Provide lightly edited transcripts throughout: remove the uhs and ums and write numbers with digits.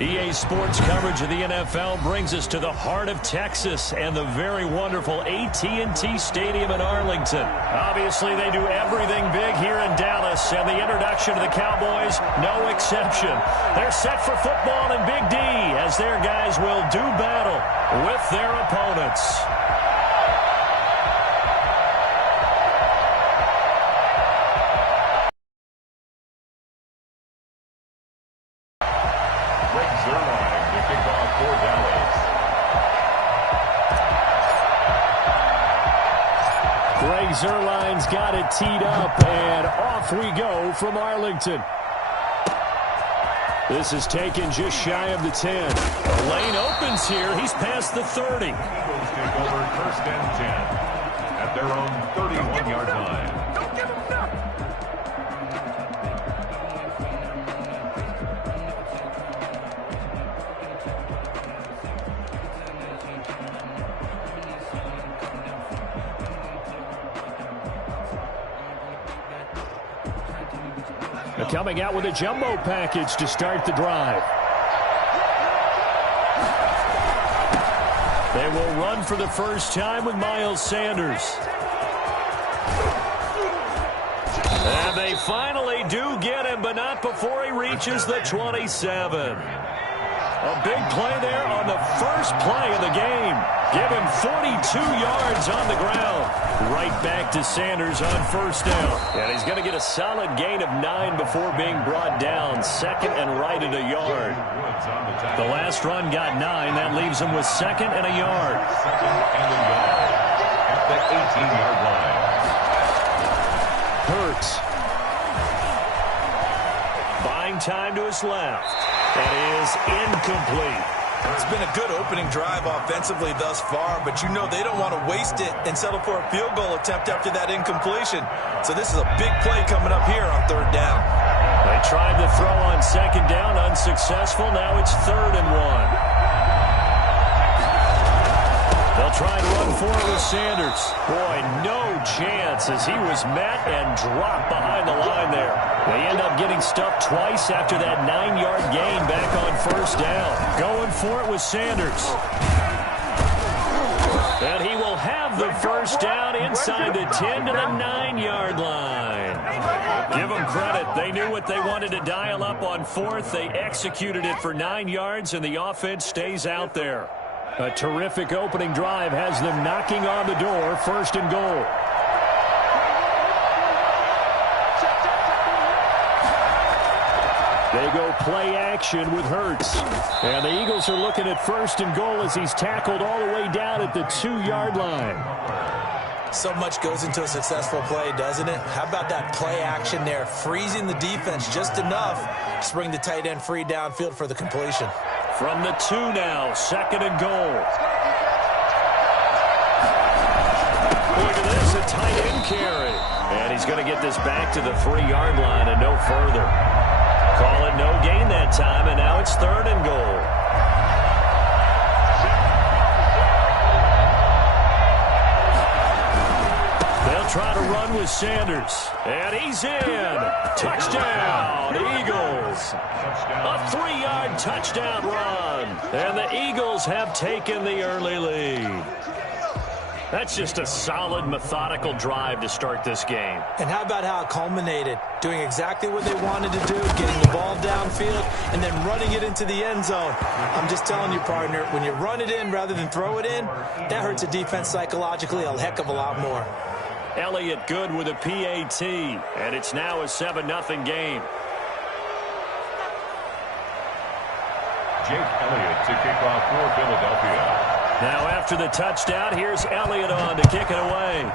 EA Sports coverage of the NFL brings us to the heart of Texas and the very wonderful AT&T Stadium in Arlington. Obviously, they do everything big here in Dallas, and the introduction of the Cowboys, no exception. They're set for football in Big D as their guys will do battle with their opponents. Zerline's got it teed up, and off we go from Arlington. This is taken just shy of the 10. The lane opens here. He's past the 30. Eagles take over first and 10 at their own 31-yard line. Coming out with a jumbo package to start the drive. They will run for the first time with Miles Sanders. And they finally do get him, but not before he reaches the 27. A big play there on the first play of the game. Give him 42 yards on the ground. Right back to Sanders on first down. And he's going to get a solid gain of 9 before being brought down. Second and right at a yard. The last run got 9. That leaves him with second and a yard. Second and a yard at the 18-yard line. Hurts. Buying time to his left. That is incomplete. It's been a good opening drive offensively thus far, but you know they don't want to waste it and settle for a field goal attempt after that incompletion. So this is a big play coming up here on third down. They tried to throw on second down, unsuccessful. Now it's 3rd and 1. They'll try and run for it with Sanders. Boy, no chance as he was met and dropped behind the line there. They end up getting stuffed twice after that 9-yard gain back on first down. Going for it with Sanders. And he will have the first down inside the 10 to the 9-yard line. Give them credit. They knew what they wanted to dial up on 4th. They executed it for 9 yards, and the offense stays out there. A terrific opening drive has them knocking on the door, 1st and goal. They go play action with Hurts. And the Eagles are looking at 1st and goal as he's tackled all the way down at the 2-yard line. So much goes into a successful play, doesn't it? How about that play action there, freezing the defense just enough to bring the tight end free downfield for the completion. From the 2 now, 2nd and goal. Look at this, a tight end carry. And he's going to get this back to the 3-yard line and no further. Call it no gain that time, and now it's 3rd and goal. They'll try to run with Sanders. And he's in. Touchdown, Eagles. A 3-yard touchdown run. And the Eagles have taken the early lead. That's just a solid, methodical drive to start this game. And how about how it culminated? Doing exactly what they wanted to do, getting the ball downfield, and then running it into the end zone. I'm just telling you, partner, when you run it in rather than throw it in, that hurts a defense psychologically a heck of a lot more. Elliott good with a PAT, and it's now a 7-0 game. Jake Elliott to kick off for Philadelphia. Now after the touchdown, here's Elliott on to kick it away.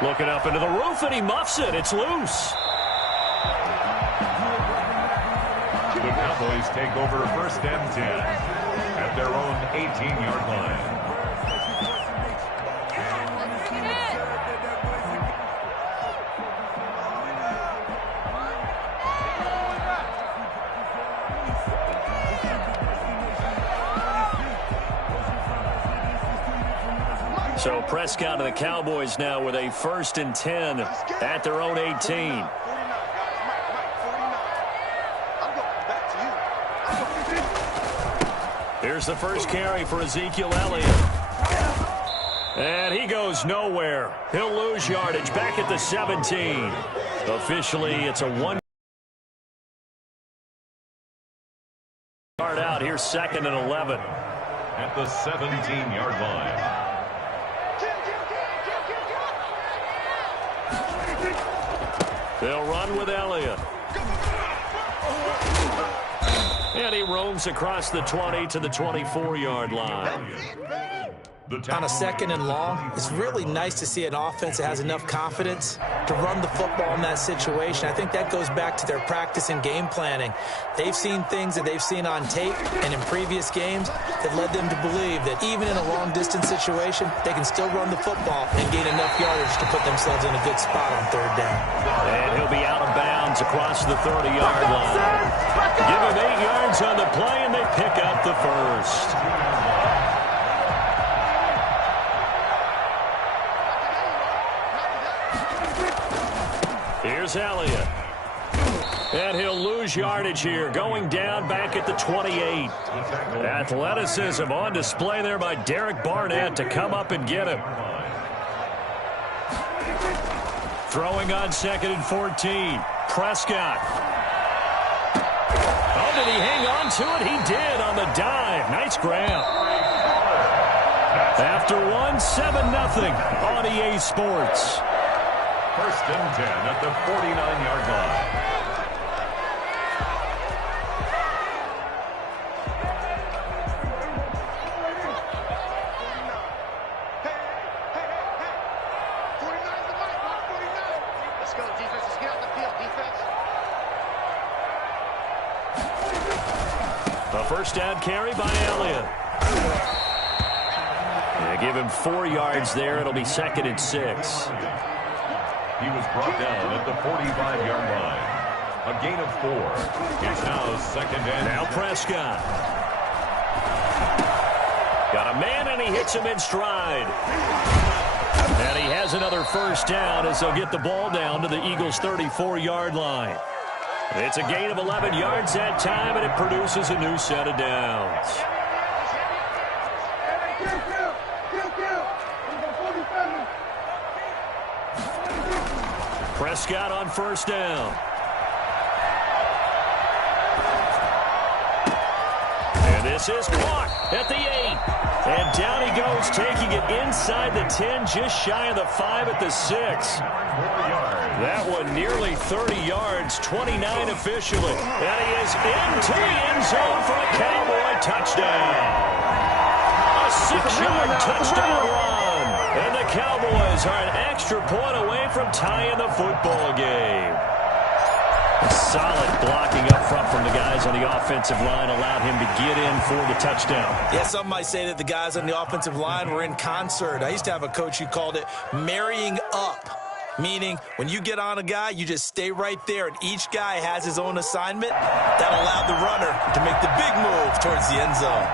Looking up into the roof, and he muffs it. It's loose. The Cowboys take over 1st and 10 at their own 18-yard line. So Prescott and the Cowboys now with a 1st and 10 at their own 18. Here's the first carry for Ezekiel Elliott. And he goes nowhere. He'll lose yardage back at the 17. Officially, it's a 1 yard out. Here's 2nd and 11. At the 17-yard line. They'll run with Elliott. And he roams across the 20 to the 24-yard line. On a 2nd and long, it's really nice to see an offense that has enough confidence to run the football in that situation. I think that goes back to their practice and game planning. They've seen things that they've seen on tape and in previous games that led them to believe that even in a long-distance situation, they can still run the football and gain enough yardage to put themselves in a good spot on 3rd down. And he'll be out of bounds across the 30-yard line. Give him 8 yards on the play, and they pick up the first. Here's Elliott. And he'll lose yardage here, going down back at the 28. Athleticism on display there by Derek Barnett to come up and get him. Throwing on 2nd and 14. Prescott. Oh, did he hang on to it? He did on the dive. Nice grab. After 7-0 on EA Sports. 1st and 10 at the 49-yard line. Let's go, defense. Let's get on the field, defense. A first down carry by Elliott. Yeah, give him 4 yards there. It'll be 2nd and 6. He was brought down at the 45-yard line. A gain of 4. It's now 2nd and... Now Prescott. Got a man, and he hits him in stride. And he has another first down as they'll get the ball down to the Eagles' 34-yard line. It's a gain of 11 yards that time, and it produces a new set of downs. Prescott on first down. And this is caught at the 8. And down he goes, taking it inside the 10, just shy of the 5 at the 6. That one nearly 30 yards, 29 officially. And he is into the end zone for a Cowboy touchdown. A 6-yard touchdown run. And the Cowboys are an extra point away from tying the football game. A solid blocking up front from the guys on the offensive line allowed him to get in for the touchdown. Yeah, some might say that the guys on the offensive line were in concert. I used to have a coach who called it marrying up, meaning when you get on a guy, you just stay right there, and each guy has his own assignment. That allowed the runner to make the big move towards the end zone.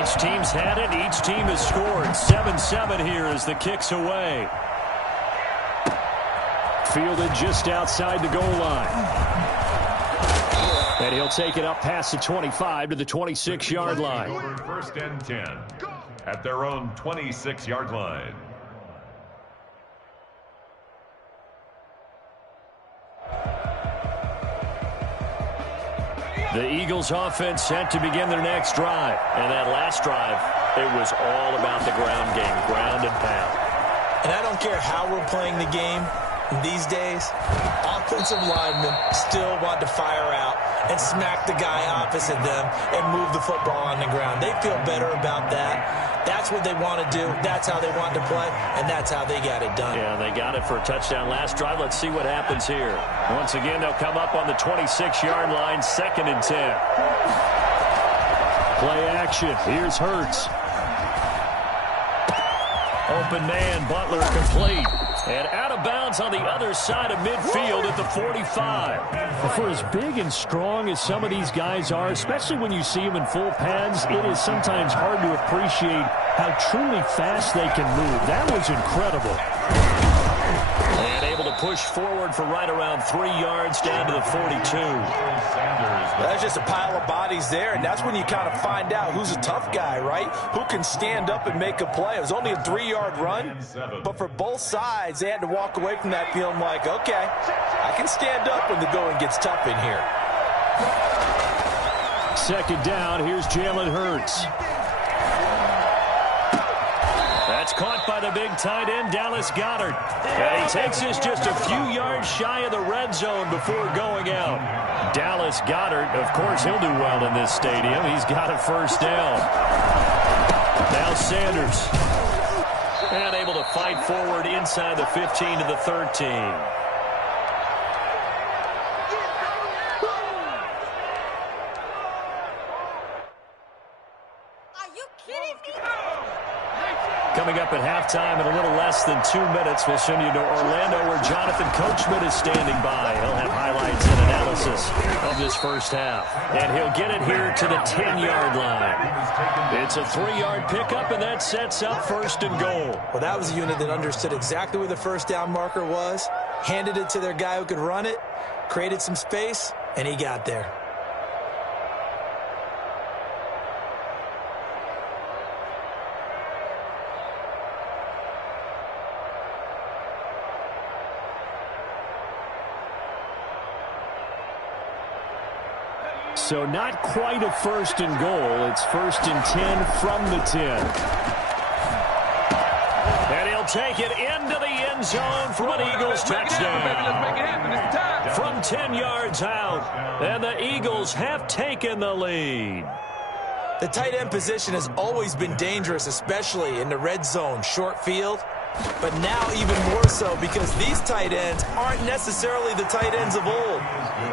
Each team's had it. Each team has scored. 7-7 here as the kick's away. Fielded just outside the goal line. And he'll take it up past the 25 to the 26-yard line. 1st and 10 at their own 26-yard line. The Eagles offense set to begin their next drive. And that last drive, it was all about the ground game, ground and pound. And I don't care how we're playing the game these days, offensive linemen still want to fire out and smack the guy opposite them and move the football on the ground. They feel better about that. That's what they want to do. That's how they want to play, and that's how they got it done. Yeah, they got it for a touchdown last drive. Let's see what happens here. Once again, they'll come up on the 26-yard line, 2nd and 10. Play action. Here's Hurts. Open man, Butler complete. And out of bounds on the other side of midfield at the 45. For as big and strong as some of these guys are, especially when you see them in full pads, it is sometimes hard to appreciate how truly fast they can move. That was incredible. And able to push forward for right around 3 yards down to the 42. That's just a pile of bodies there, and that's when you kind of find out who's a tough guy, right? Who can stand up and make a play. It was only a 3-yard run, but for both sides, they had to walk away from that feeling like, okay, I can stand up when the going gets tough in here. Second down, here's Jalen Hurts. That's caught by the big tight end, Dallas Goedert. And he takes this just a few yards shy of the red zone before going out. Dallas Goedert, of course, he'll do well in this stadium. He's got a first down. Now Sanders. And able to fight forward inside the 15 to the 13. Coming up at halftime in a little less than 2 minutes, we'll send you to Orlando where Jonathan Coachman is standing by. He'll have highlights and analysis of this first half. And he'll get it here to the 10-yard line. It's a 3-yard pickup, and that sets up first and goal. Well, that was a unit that understood exactly where the first down marker was, handed it to their guy who could run it, created some space, and he got there. So not quite a first and goal. It's first and 10 from the 10. And he'll take it into the end zone for an Eagles touchdown. From 10 yards out, and the Eagles have taken the lead. The tight end position has always been dangerous, especially in the red zone, short field. But now even more so because these tight ends aren't necessarily the tight ends of old.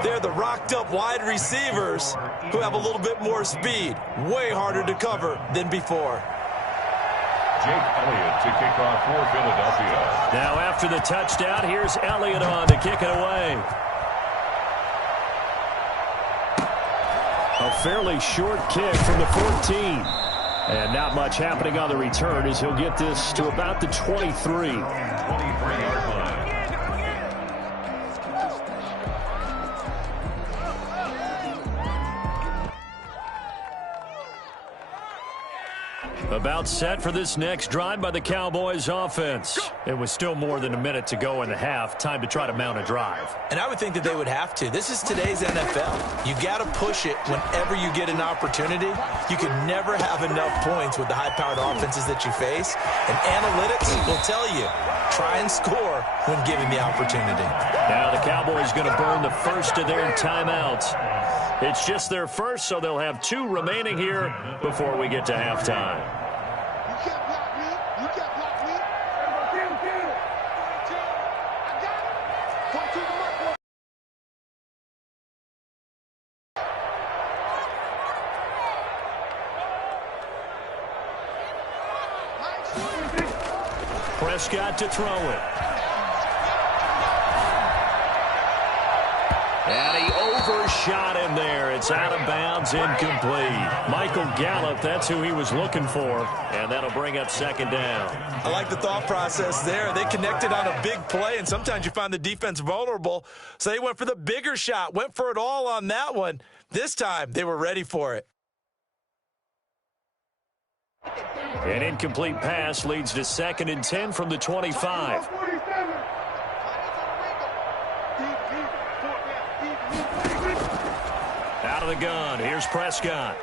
They're the rocked-up wide receivers who have a little bit more speed. Way harder to cover than before. Jake Elliott to kick off for Philadelphia. Now after the touchdown, here's Elliott on to kick it away. A fairly short kick from the 14. And not much happening on the return as he'll get this to about the 23. 23-yard line. About set for this next drive by the Cowboys offense. It was still more than a minute to go in the half. Time to try to mount a drive. And I would think that they would have to. This is today's NFL. You got to push it whenever you get an opportunity. You can never have enough points with the high-powered offenses that you face. And analytics will tell you, try and score when given the opportunity. Now the Cowboys going to burn the first of their timeouts. It's just their first, so they'll have 2 remaining here before we get to halftime. Prescott to throw it. And he overshot him there. It's out of bounds, incomplete. Michael Gallup, that's who he was looking for. And that'll bring up second down. I like the thought process there. They connected on a big play, and sometimes you find the defense vulnerable. So they went for the bigger shot, went for it all on that one. This time, they were ready for it. An incomplete pass leads to second and 10 from the 25. Out of the gun, here's Prescott.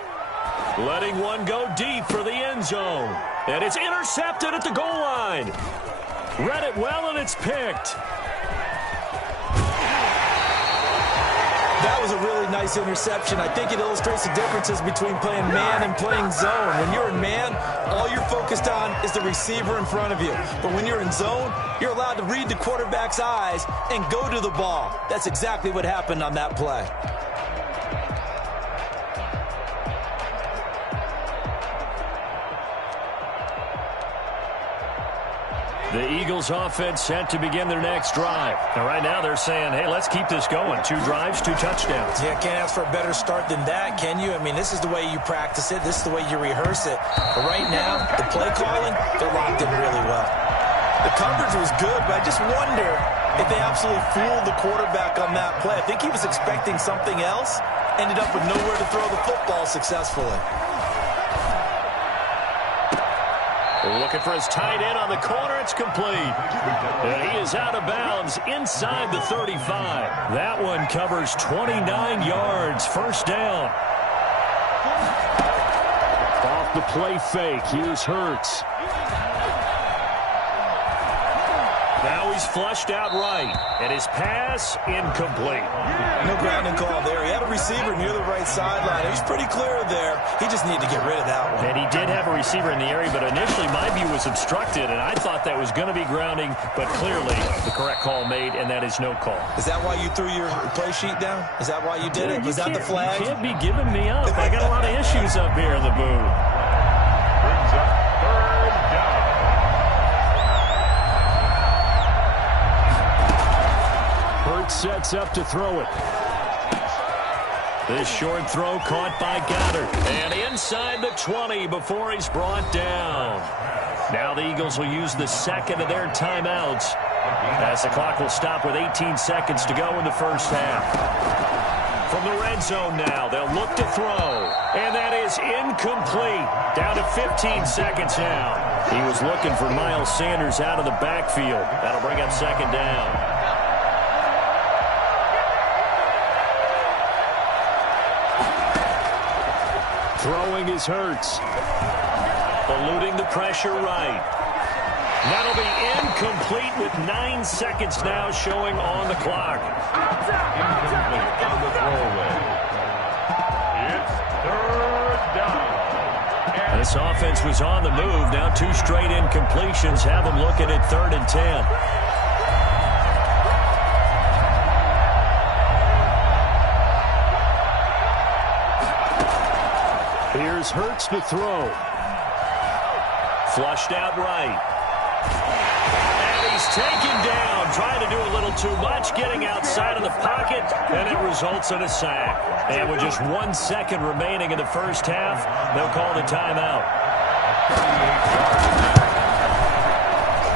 Letting one go deep for the end zone. And it's intercepted at the goal line. Read it well, and it's picked. That was a really nice interception. I think it illustrates the differences between playing man and playing zone. When you're in man, all you're focused on is the receiver in front of you. But when you're in zone, you're allowed to read the quarterback's eyes and go to the ball. That's exactly what happened on that play. The Eagles offense set to begin their next drive. And right now they're saying, hey, let's keep this going. 2 drives, 2 touchdowns. Yeah, can't ask for a better start than that, can you? I mean, this is the way you practice it. This is the way you rehearse it. But right now, the play calling, they're locked in really well. The coverage was good, but I just wonder if they absolutely fooled the quarterback on that play. I think he was expecting something else, ended up with nowhere to throw the football successfully. Looking for his tight end on the corner. It's complete. And he is out of bounds inside the 35. That one covers 29 yards. First down. Off the play fake. Here's Hurts. Now he's flushed out right. And his pass incomplete. No grounding call there. He had a receiver near the right sideline. It was pretty clear there. He just needed to get rid of that one. And he did have a receiver in the area, but initially my view was obstructed, and I thought that was going to be grounding, but clearly the correct call made, and that is no call. Is that why you threw your play sheet down? Is that why you did it? Was that the flag? You can't be giving me up. I got a lot of issues up here in the booth. Brings up third down. Hurts sets up to throw it. This short throw caught by Goddard. And inside the 20 before he's brought down. Now the Eagles will use the second of their timeouts as the clock will stop with 18 seconds to go in the first half. From the red zone now, they'll look to throw. And that is incomplete. Down to 15 seconds now. He was looking for Miles Sanders out of the backfield. That'll bring up second down. Throwing is Hurts. Eluding the pressure right. That'll be incomplete with 9 seconds now showing on the clock. Incomplete on the throwaway. It's third down. This offense was on the move. Now 2 straight incompletions have them looking at 3rd and 10. Here's Hurts to throw. Flushed out right. And he's taken down, trying to do a little too much, getting outside of the pocket, and it results in a sack. And with just 1 second remaining in the first half, they'll call the timeout.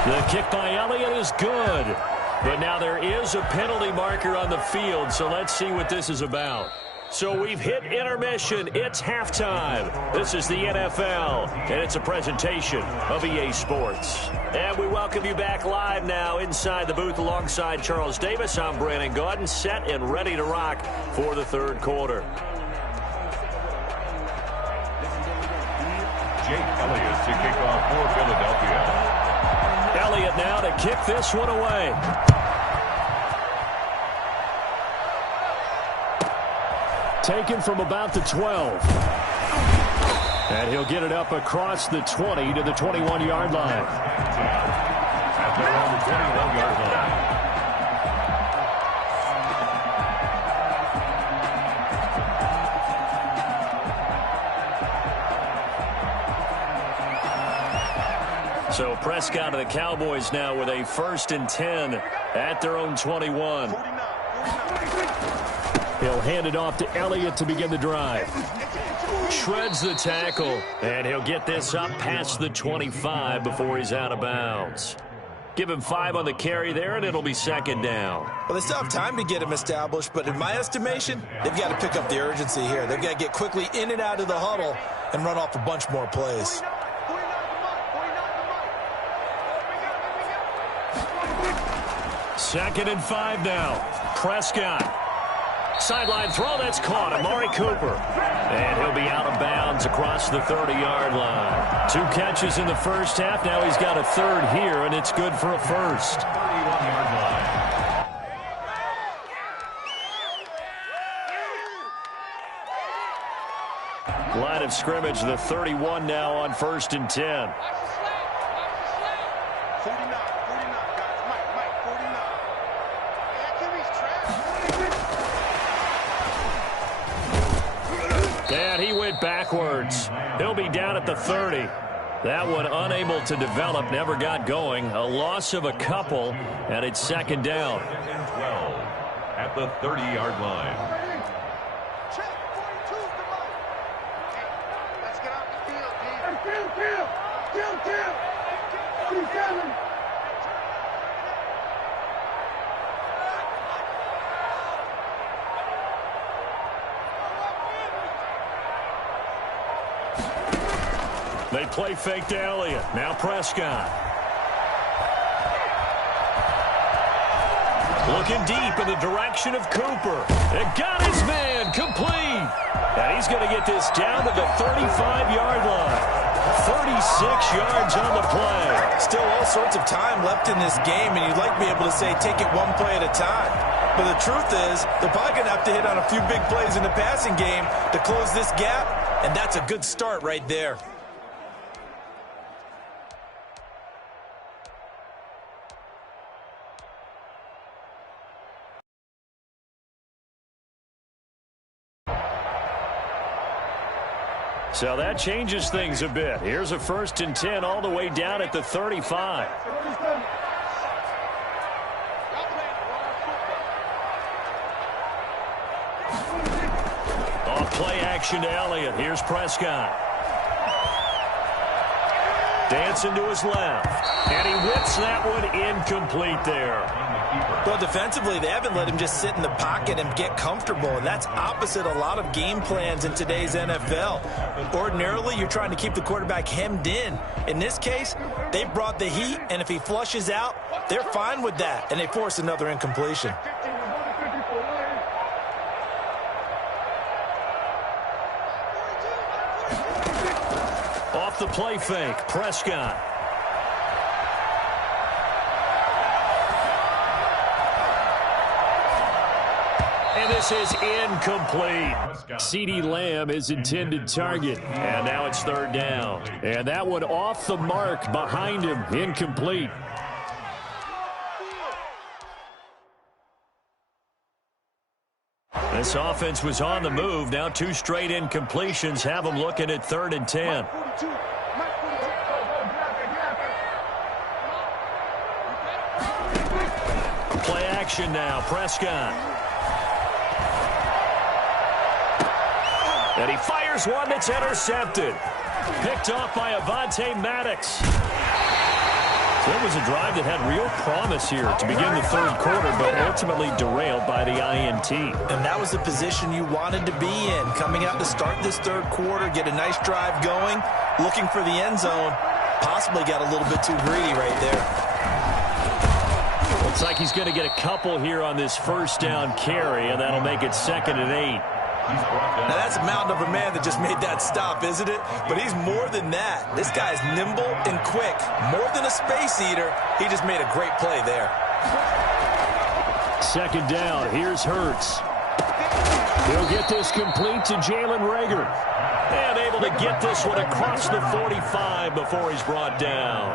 The kick by Elliott is good. But now there is a penalty marker on the field, so let's see what this is about. So we've hit intermission. It's halftime. This is the NFL, and it's a presentation of EA Sports. And we welcome you back live now inside the booth alongside Charles Davis. I'm Brandon Gaudin, set and ready to rock for the third quarter. Jake Elliott to kick off for Philadelphia. Elliott now to kick this one away. Taken from about the 12. And he'll get it up across the 20 to the 21-yard line. At their own 21-yard line. So Prescott and the Cowboys now with a 1st and 10 at their own 21. He'll hand it off to Elliott to begin the drive. Shreds the tackle, and he'll get this up past the 25 before he's out of bounds. Give him 5 on the carry there, and it'll be second down. Well, they still have time to get him established, but in my estimation, they've got to pick up the urgency here. They've got to get quickly in and out of the huddle and run off a bunch more plays. Second and 5 now. Prescott. Sideline throw, that's caught. Amari Cooper. And he'll be out of bounds across the 30-yard line. 2 catches in the first half. Now he's got a 3rd here, and it's good for a 1st. 31-yard line. Line of scrimmage, the 31 now on 1st and 10. And he went backwards. He'll be down at the 30. That one unable to develop, never got going. A loss of a couple, and it's second down. 12 at the 30-yard line. Let's get off the field, They play fake to Elliott. Now Prescott. Looking deep in the direction of Cooper. It got his man complete. And he's going to get this down to the 35-yard line. 36 yards on the play. Still all sorts of time left in this game, and you'd like to be able to say take it one play at a time. But the truth is, they're probably going to have to hit on a few big plays in the passing game to close this gap, and that's a good start right there. So that changes things a bit. Here's a 1st and 10 all the way down at the 35. Off play action to Elliott. Here's Prescott. Dancing to his left. And he whips that one incomplete there. Well, defensively, they haven't let him just sit in the pocket and get comfortable, and that's opposite a lot of game plans in today's NFL. Ordinarily, you're trying to keep the quarterback hemmed in. In this case, they brought the heat, and if he flushes out, they're fine with that, and they force another incompletion. Off the play fake, Prescott. And this is incomplete. CeeDee Lamb is intended target. And now it's 3rd down. And that one off the mark behind him. Incomplete. This offense was on the move. Now 2 straight incompletions have them looking at 3rd and 10. Play action now. Prescott. And he fires one that's intercepted. Picked off by Avonte Maddox. So it was a drive that had real promise here to begin the 3rd quarter, but ultimately derailed by the INT. And that was the position you wanted to be in. Coming out to start this 3rd quarter, get a nice drive going, looking for the end zone. Possibly got a little bit too greedy right there. Looks like he's going to get a couple here on this 1st down carry, and that'll make it 2nd and 8. Now, that's a mountain of a man that just made that stop, isn't it? But he's more than that. This guy's nimble and quick. More than a space eater, he just made a great play there. 2nd down. Here's Hurts. He'll get this complete to Jalen Reagor. And able to get this one across the 45 before he's brought down.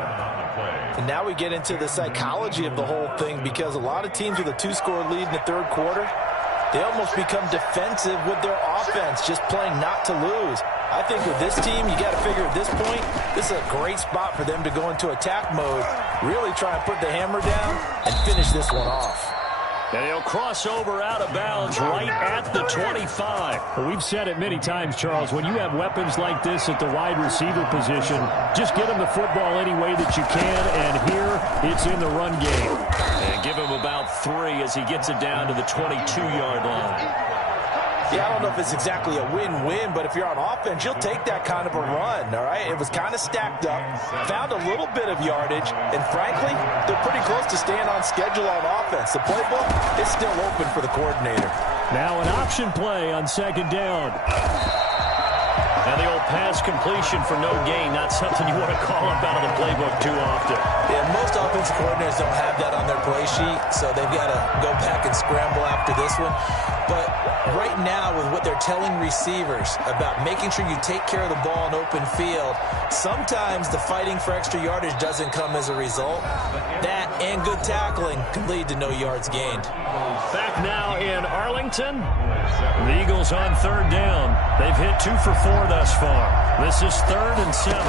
And now we get into the psychology of the whole thing, because a lot of teams with a 2-score lead in the 3rd quarter, they almost become defensive with their offense, just playing not to lose. I think with this team, you got to figure at this point, this is a great spot for them to go into attack mode, really try and put the hammer down and finish this one off. And he'll cross over out of bounds right at the 25. Well, we've said it many times, Charles, when you have weapons like this at the wide receiver position, just get him the football any way that you can, and here it's in the run game. And give him about 3 as he gets it down to the 22-yard line. Yeah, I don't know if it's exactly a win-win, but if you're on offense, you'll take that kind of a run, all right? It was kind of stacked up, found a little bit of yardage, and frankly, they're pretty close to staying on schedule on offense. The playbook is still open for the coordinator. Now an option play on 2nd down. And the old pass completion for no gain, not something you want to call up out of the playbook too often. Yeah, most offensive coordinators don't have that on their play sheet, so they've got to go back and scramble after this one. But right now, with what they're telling receivers about making sure you take care of the ball in open field, sometimes the fighting for extra yardage doesn't come as a result. That and good tackling can lead to no yards gained. Back now in Arlington. The Eagles on 3rd down. They've hit 2 for 4 thus far. This is 3rd and 7.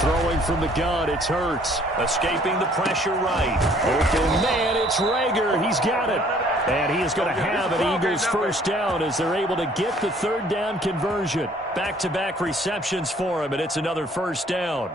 Throwing from the gun, it's Hurts. Escaping the pressure right. Open man, it's Reagor. He's got it. And he is going to have an Eagles 1st down as they're able to get the 3rd down conversion. Back-to-back receptions for him, and it's another 1st down.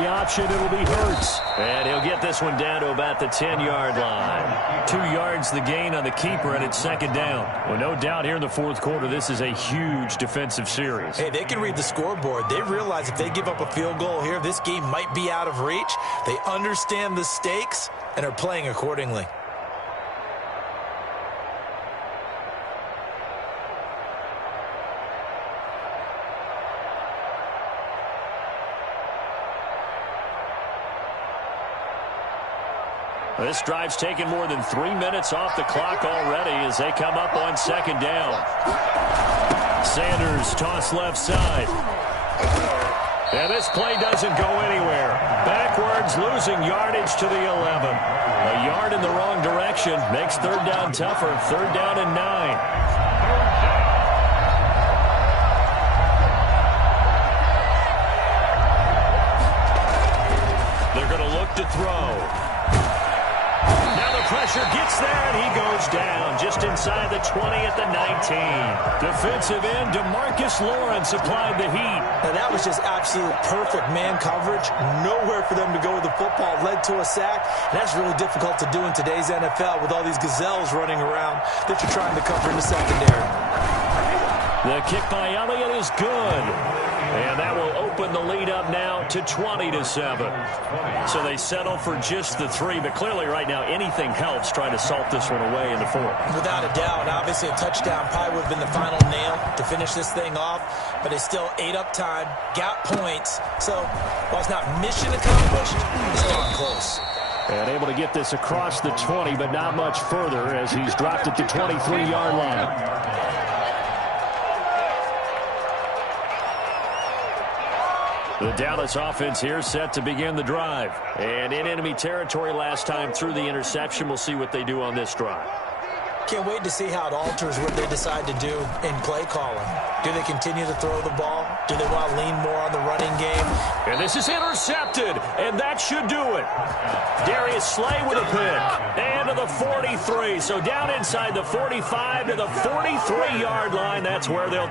the option, it'll be Hurts. And he'll get this one down to about the 10-yard line. 2 yards the gain on the keeper, and it's second down. Well, no doubt here in the fourth quarter, this is a huge defensive series. Hey, they can read the scoreboard. They realize if they give up a field goal here, this game might be out of reach. They understand the stakes and are playing accordingly. This drive's taken more than 3 minutes off the clock already as they come up on second down. Sanders toss left side. And this play doesn't go anywhere. Backwards, losing yardage to the 11. A yard in the wrong direction makes third down tougher. Third down and 9. They're going to look to throw. Pressure gets there, and he goes down just inside the 20 at the 19. Defensive end DeMarcus Lawrence applied the heat. Now that was just absolute perfect man coverage. Nowhere for them to go with the football. Led to a sack. And that's really difficult to do in today's NFL with all these gazelles running around that you're trying to cover in the secondary. The kick by Elliott is good. And that will open the lead up now to 20-7. So they settle for just the 3, but clearly right now anything helps trying to salt this one away in the 4th. Without a doubt, obviously a touchdown probably would have been the final nail to finish this thing off, but they still ate up time, got points. So while it's not mission accomplished, it's darn close. And able to get this across the 20, but not much further as he's dropped at the 23-yard line. The Dallas offense here set to begin the drive. And in enemy territory last time through the interception. We'll see what they do on this drive. Can't wait to see how it alters what they decide to do in play calling. Do they continue to throw the ball? Do they want to lean more on the running game? And this is intercepted, and that should do it. Darius Slay with a pick. And to the 43. So down inside the 45 to the 43-yard line. That's where they'll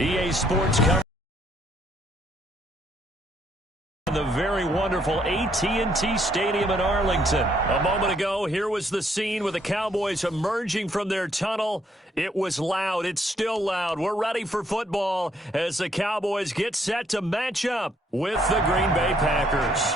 EA Sports cover the very wonderful AT&T Stadium in Arlington. A moment ago, here was the scene with the Cowboys emerging from their tunnel. It was loud. It's still loud. We're ready for football as the Cowboys get set to match up with the Green Bay Packers.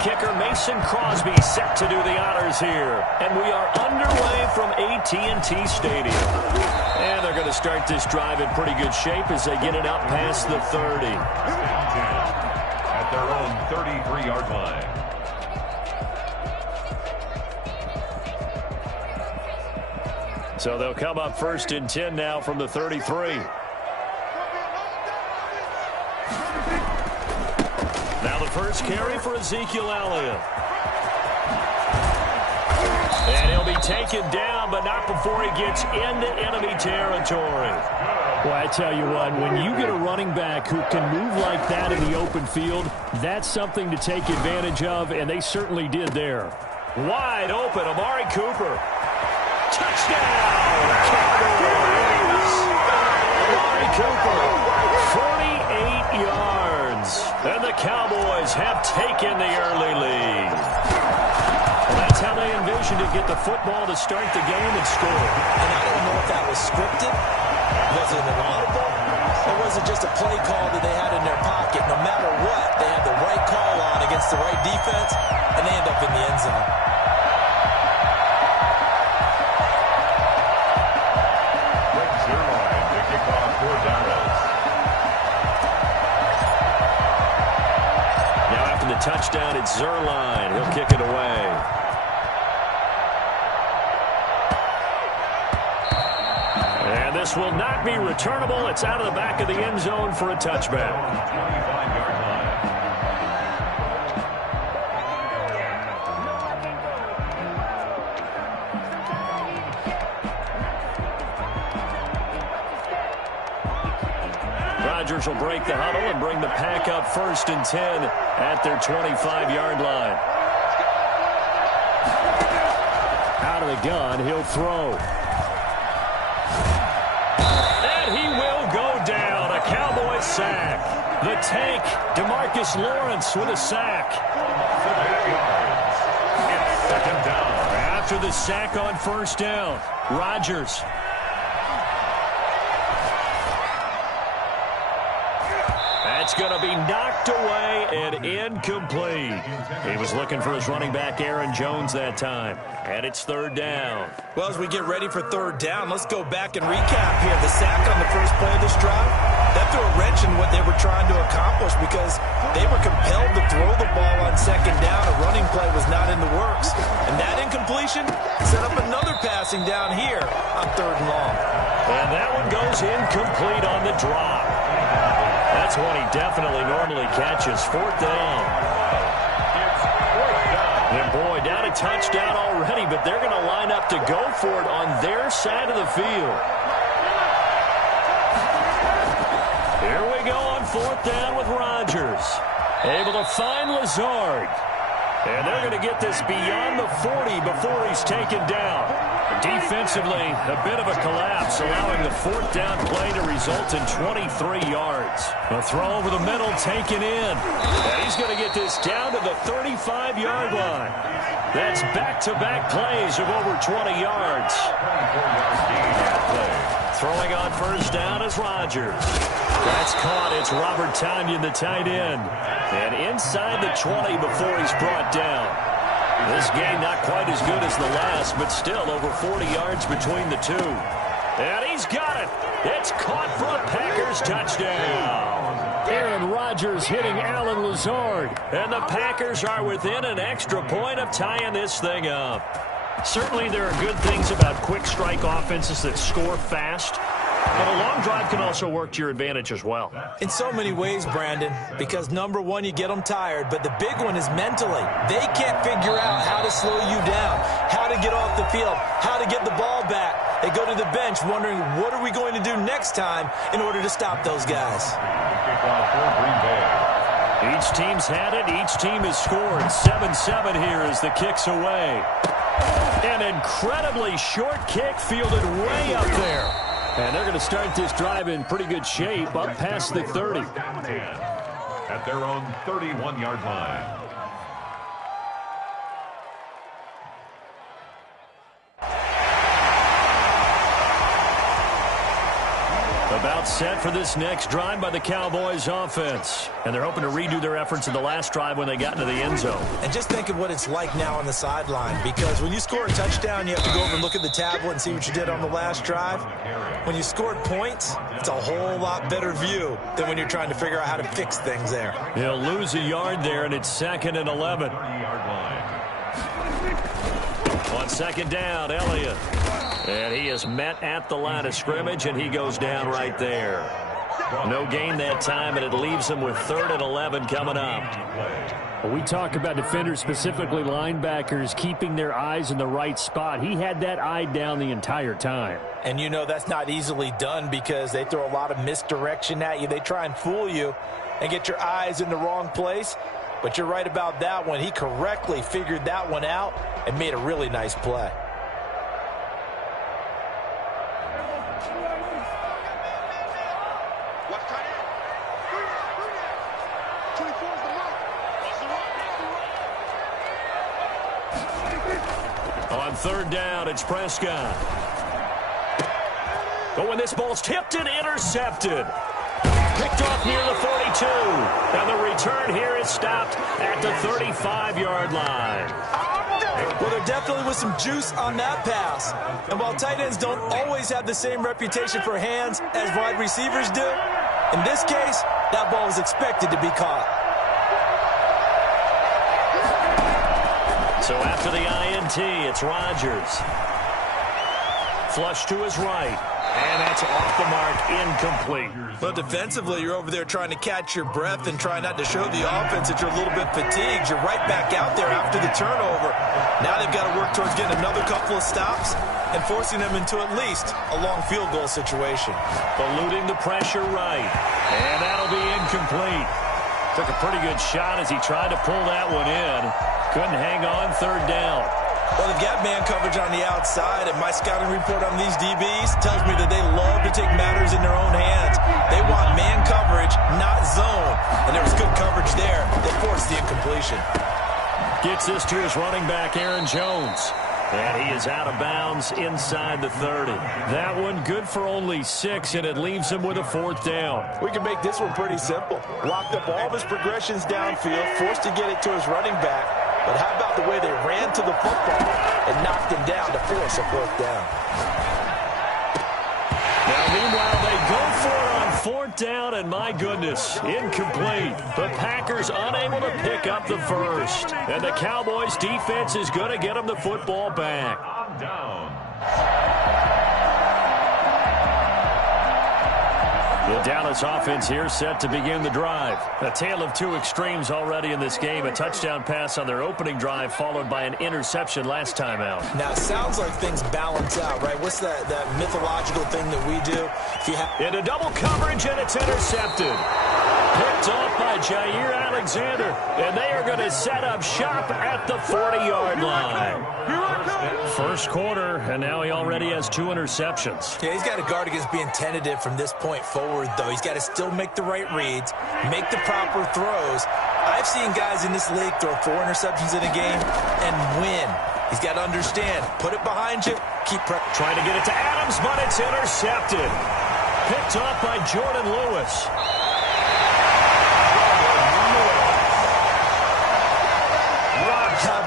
kicker Mason Crosby set to do the honors here. And we are underway from AT&T Stadium. And they're going to start this drive in pretty good shape as they get it out past the 30. At their own 33-yard line. So they'll come up 1st and 10 now from the 33. Now the first carry for Ezekiel Elliott. And he'll be taken down, but not before he gets into enemy territory. Well, I tell you what, when you get a running back who can move like that in the open field, that's something to take advantage of, and they certainly did there. Wide open, Amari Cooper. Touchdown, Cowboys! Amari Cooper, 48 yards. And the Cowboys have taken the early lead. Well, that's how they envisioned it, get the football to start the game and score. And I don't know if that was scripted. Was it an audible? Or was it just a play call that they had in their pocket? No matter what, they had the right call on against the right defense, and they end up in the end zone. Now after the touchdown, it's Zerline. He'll kick it away. And this will not be returnable. It's out of the back of the end zone for a touchback. 25-yard line. Rodgers will break the huddle and bring the pack up 1st and 10 at their 25-yard line. Out of the gun, he'll throw. And he will go down. A Cowboys sack. The tank, DeMarcus Lawrence with a sack. 7 yards. It's 2nd down. After the sack on 1st down, Rodgers. That's going to be knocked away and incomplete. He was looking for his running back, Aaron Jones, that time. And it's 3rd down. Well, as we get ready for 3rd down, let's go back and recap here. The sack on the first play of this drive, that threw a wrench in what they were trying to accomplish because they were compelled to throw the ball on 2nd down. A running play was not in the works. And that incompletion set up another passing down here on 3rd and long. And that one goes incomplete on the drop. That's one he definitely normally catches. 4th down. And boy, down a touchdown already, but they're going to line up to go for it on their side of the field. Here we go on 4th down with Rodgers. Able to find Lazard. And they're going to get this beyond the 40 before he's taken down. Defensively, a bit of a collapse, allowing the 4th down play to result in 23 yards. A throw over the middle taken in. And he's going to get this down to the 35-yard line. That's back-to-back plays of over 20 yards. 24-yard gain on the play. Throwing on 1st down is Rodgers. That's caught. It's Robert Tonyan, the tight end. And inside the 20 before he's brought down. This game not quite as good as the last, but still over 40 yards between the two. And he's got it. It's caught for a Packers touchdown. Aaron Rodgers hitting Alan Lazard. And the Packers are within an extra point of tying this thing up. Certainly there are good things about quick strike offenses that score fast. But a long drive can also work to your advantage as well. In so many ways, Brandon, because number one, you get them tired, but the big one is mentally. They can't figure out how to slow you down, how to get off the field, how to get the ball back. They go to the bench wondering, what are we going to do next time in order to stop those guys? Kickoff for Green Bay. Each team's had it. Each team has scored. 7-7 here as the kick's away. An incredibly short kick fielded way up there. And they're going to start this drive in pretty good shape up past the 30. At their own 31-yard line. The About set for this next drive by the Cowboys offense. And they're hoping to redo their efforts in the last drive when they got into the end zone. And just think of what it's like now on the sideline, because when you score a touchdown, you have to go over and look at the tablet and see what you did on the last drive. When you scored points, it's a whole lot better view than when you're trying to figure out how to fix things there. He'll lose a yard there, and it's 2nd and 11. On 2nd down, Elliott. And he is met at the line of scrimmage, and he goes down right there. No gain that time, and it leaves him with 3rd and 11 coming up. Well, we talk about defenders, specifically linebackers, keeping their eyes in the right spot. He had that eye down the entire time. And you know that's not easily done because they throw a lot of misdirection at you. They try and fool you and get your eyes in the wrong place. But you're right about that one. He correctly figured that one out and made a really nice play. On 3rd down, it's Prescott. But when this ball's tipped and intercepted. Picked off near the 42. And the return here is stopped at the 35-yard line. Well, there definitely was some juice on that pass. And while tight ends don't always have the same reputation for hands as wide receivers do, in this case, that ball was expected to be caught. So after the INT, it's Rodgers. Flush to his right. And that's off the mark, incomplete. Well, defensively, you're over there trying to catch your breath and try not to show the offense that you're a little bit fatigued. You're right back out there after the turnover. Now they've got to work towards getting another couple of stops and forcing them into at least a long field goal situation. Eluding the pressure right. And that'll be incomplete. Took a pretty good shot as he tried to pull that one in. Couldn't hang on 3rd down. Well, they've got man coverage on the outside, and my scouting report on these DBs tells me that they love to take matters in their own hands. They want man coverage, not zone. And there was good coverage there that forced the incompletion. Gets this to his running back, Aaron Jones. And he is out of bounds inside the 30. That one good for only 6, and it leaves him with a 4th down. We can make this one pretty simple. Locked up all of his progressions downfield, forced to get it to his running back. But how about the way they ran to the football and knocked him down to force a 4th down? Now, meanwhile, they go for it on 4th down, and my goodness, incomplete. The Packers unable to pick up the first. And the Cowboys defense is going to get them the football back. The Dallas offense here set to begin the drive. A tale of two extremes already in this game. A touchdown pass on their opening drive followed by an interception last time out. Now, it sounds like things balance out, right? What's that mythological thing that we do? If you into double coverage, and it's intercepted. Picked off by Jair Alexander. And they are going to set up shop at the 40-yard line. First quarter, and now he already has 2 interceptions. Yeah, he's got to guard against being tentative from this point forward, though. He's got to still make the right reads, make the proper throws. I've seen guys in this league throw 4 interceptions in a game and win. He's got to understand, put it behind you, keep trying to get it to Adams, but it's intercepted. Picked off by Jordan Lewis.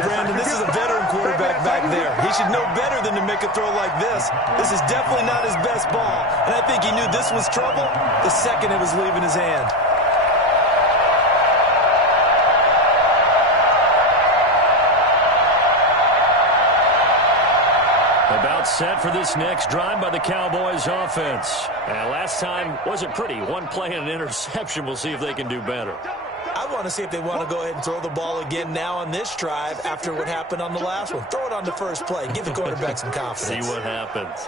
Brandon, this is a veteran quarterback back there. He should know better than to make a throw like this. This is definitely not his best ball, and I think he knew this was trouble the second it was leaving his hand. About set for this next drive by the Cowboys offense. And last time wasn't pretty. 1 play and an interception. We'll see if they can do better. I want to see if they want to go ahead and throw the ball again now on this drive after what happened on the last one. Throw it on the first play. Give the quarterback some confidence. See what happens.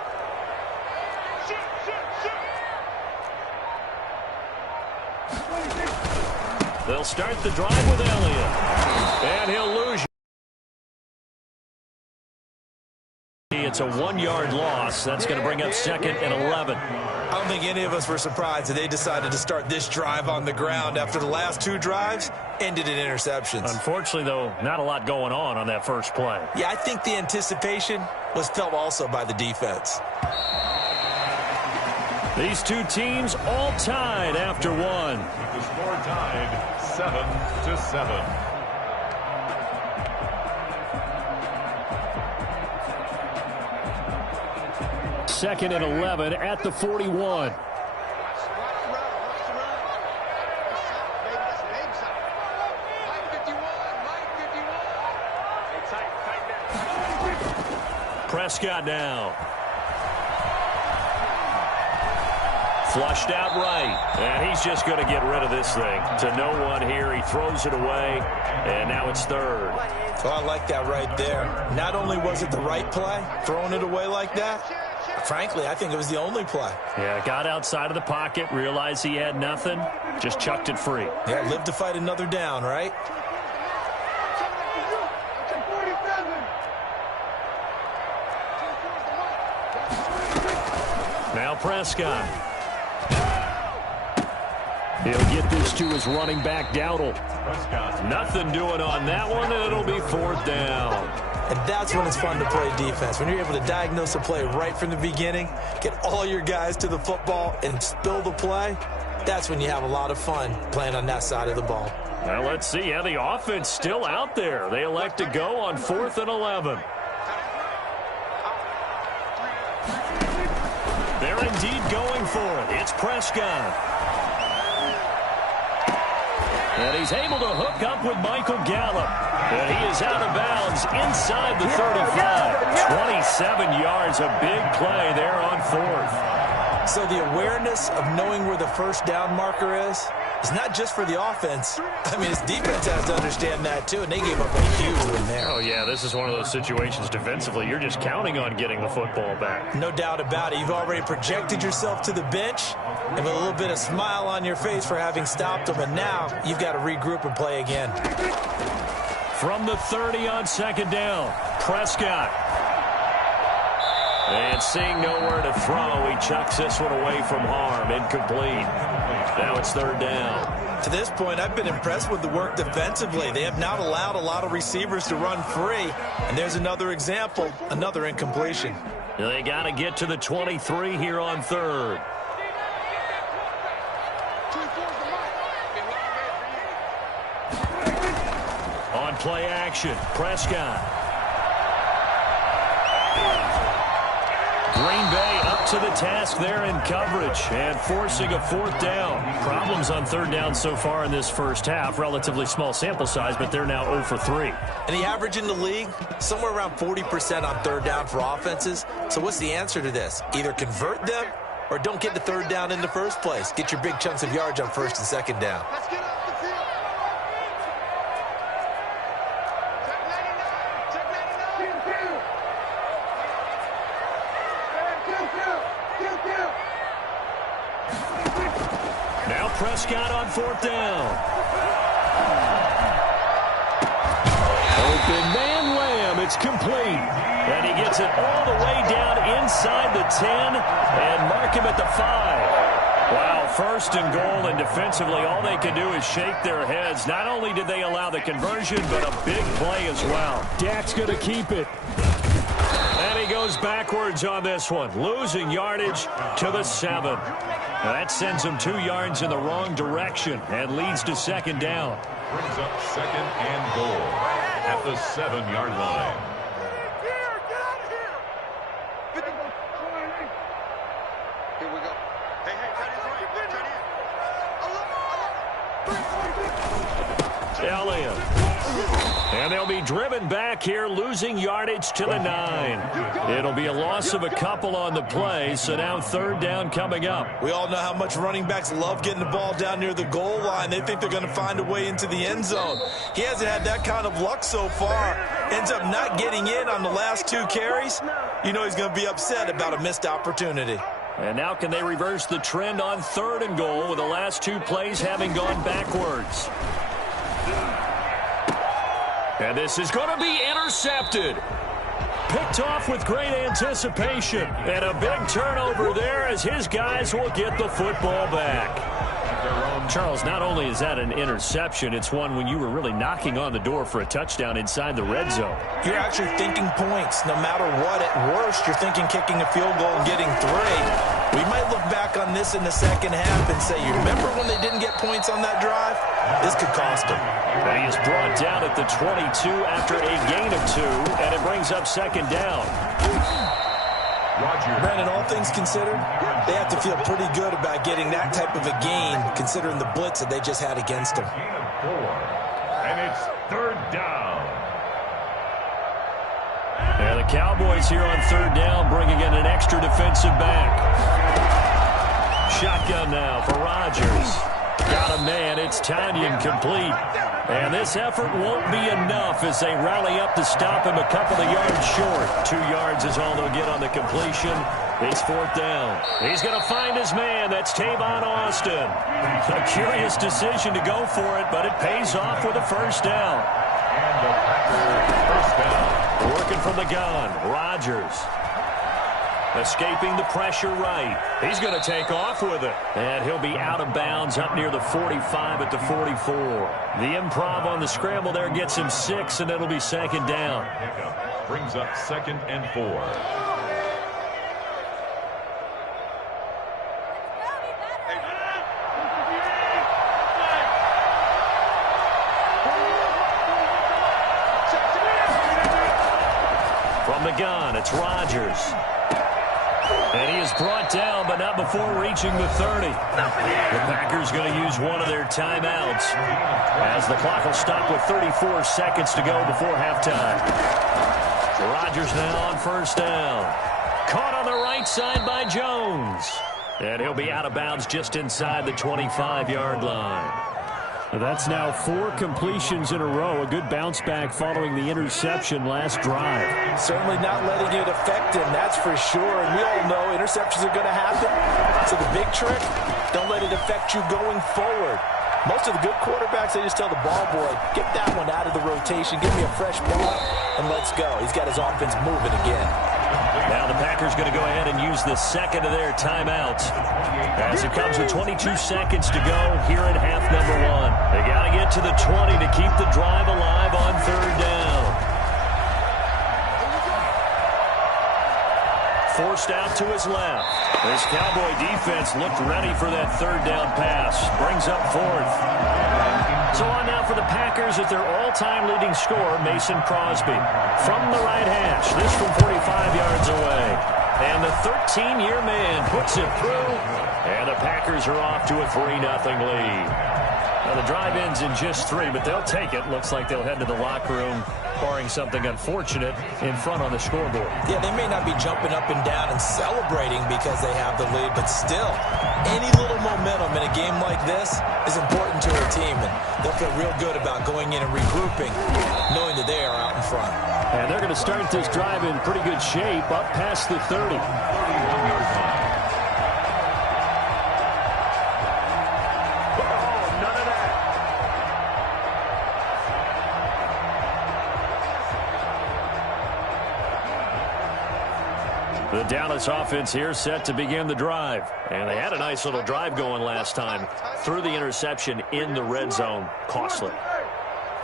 They'll start the drive with Elliott. And he'll lose. It's a 1-yard loss. That's going to bring up 2nd and 11. I don't think any of us were surprised that they decided to start this drive on the ground after the last 2 drives ended in interceptions. Unfortunately, though, not a lot going on that first play. Yeah, I think the anticipation was felt also by the defense. These two teams all tied after one. The score tied 7-7. Second and 11 at the 41. Prescott now. Flushed out right. And he's just going to get rid of this thing. To no one here. He throws it away. And now it's third. Oh, I like that right there. Not only was it the right play, throwing it away like that, frankly, I think it was the only play. Yeah, got outside of the pocket, realized he had nothing, just chucked it free. Yeah, live to fight another down, right? Now Prescott. He'll get this to his running back, Dowdle. Nothing doing on that one, and it'll be fourth down. And that's when it's fun to play defense. When you're able to diagnose a play right from the beginning, get all your guys to the football, and spill the play, that's when you have a lot of fun playing on that side of the ball. Well, let's see how the offense still out there. They elect to go on 4th and 11. They're indeed going for it. It's Prescott. And he's able to hook up with Michael Gallup. And he is out of bounds inside the 35. 27 yards, a big play there on 4th. So the awareness of knowing where the first down marker is not just for the offense. I mean, his defense has to understand that, too, and they gave up a huge one there. Oh, yeah, this is one of those situations defensively. You're just counting on getting the football back. No doubt about it. You've already projected yourself to the bench and with a little bit of smile on your face for having stopped them, and now you've got to regroup and play again. From the 30 on second down, Prescott. And seeing nowhere to throw, he chucks this one away from harm. Incomplete. Now it's third down. To this point, I've been impressed with the work defensively. They have not allowed a lot of receivers to run free. And there's another example, another incompletion. They got to get to the 23 here on third. On play action, Prescott. Green Bay up to the task there in coverage and forcing a fourth down. Problems on third down so far in this first half. Relatively small sample size, but they're now 0 for 3. And the average in the league, somewhere around 40% on third down for offenses. So what's the answer to this? Either convert them or don't get the third down in the first place. Get your big chunks of yards on first and second down. Let's get off the field. Check 99. Now Prescott on fourth down. Open man Lamb. It's complete. And he gets it all the way down inside the 10 and mark him at the 5. Wow, first and goal, and defensively all they can do is shake their heads. Not only did they allow the conversion, but a big play as well. Dak's going to keep it. And he goes backwards on this one, losing yardage to the 7. That sends him 2 yards in the wrong direction and leads to second down. Brings up second and goal at the 7-yard line. Here we go. Hey, cut his right. Elliott. And they'll be driven back here, losing yardage to the 9. It'll be a loss of a couple on the play, so now third down coming up. We all know how much running backs love getting the ball down near the goal line. They think they're going to find a way into the end zone. He hasn't had that kind of luck so far. Ends up not getting in on the last 2 carries. You know he's going to be upset about a missed opportunity. And now can they reverse the trend on third and goal with the last 2 plays having gone backwards? And this is going to be intercepted. Picked off with great anticipation. And a big turnover there as his guys will get the football back. Charles, not only is that an interception, it's one when you were really knocking on the door for a touchdown inside the red zone. You're actually thinking points. No matter what, at worst, you're thinking kicking a field goal and getting 3. We might look back on this in the second half and say, you remember when they didn't get points on that drive? This could cost them. And he is brought down at the 22 after a gain of 2, and it brings up second down. Brandon, all things considered, they have to feel pretty good about getting that type of a gain, considering the blitz that they just had against them. And it's third down. And the Cowboys here on third down, bringing in an extra defensive back. Shotgun now for Rodgers. Got a man. It's Tanyan complete. And this effort won't be enough as they rally up to stop him a couple of yards short. 2 yards is all they'll get on the completion. It's fourth down. He's going to find his man. That's Tavon Austin. A curious decision to go for it, but it pays off with a first down. And the Packers first down. Working from the gun, Rodgers. Escaping the pressure right. He's going to take off with it. And he'll be out of bounds up near the 45 at the 44. The improv on the scramble there gets him 6, and it'll be second down. Pickup brings up 2nd and 4. From the gun, it's Rodgers. And he is brought down, but not before reaching the 30. The Packers going to use one of their timeouts as the clock will stop with 34 seconds to go before halftime. Rodgers now on first down. Caught on the right side by Jones. And he'll be out of bounds just inside the 25-yard line. That's now 4 completions in a row. A good bounce back following the interception last drive. Certainly not letting it affect him, that's for sure. And we all know interceptions are going to happen. So the big trick, don't let it affect you going forward. Most of the good quarterbacks, they just tell the ball boy, get that one out of the rotation, give me a fresh ball, and let's go. He's got his offense moving again. Now the Packers going to go ahead and use the second of their timeouts as it comes with 22 seconds to go here in half number 1. They got to get to the 20 to keep the drive alive on third down. Forced out to his left. This Cowboy defense looked ready for that third down pass. Brings up 4th. So on now for the Packers at their all-time leading scorer, Mason Crosby. From the right hash, this from 45 yards away. And the 13-year man puts it through. And the Packers are off to a 3-0 lead. Now the drive ends in just 3, but they'll take it. Looks like they'll head to the locker room, barring something unfortunate in front on the scoreboard. Yeah, they may not be jumping up and down and celebrating because they have the lead, but still, any little momentum in a game like this is important to a team, and they'll feel real good about going in and regrouping, knowing that they are out in front. And they're going to start this drive in pretty good shape, up past the 30. The Dallas offense here set to begin the drive. And they had a nice little drive going last time. Threw the interception in the red zone. Costly.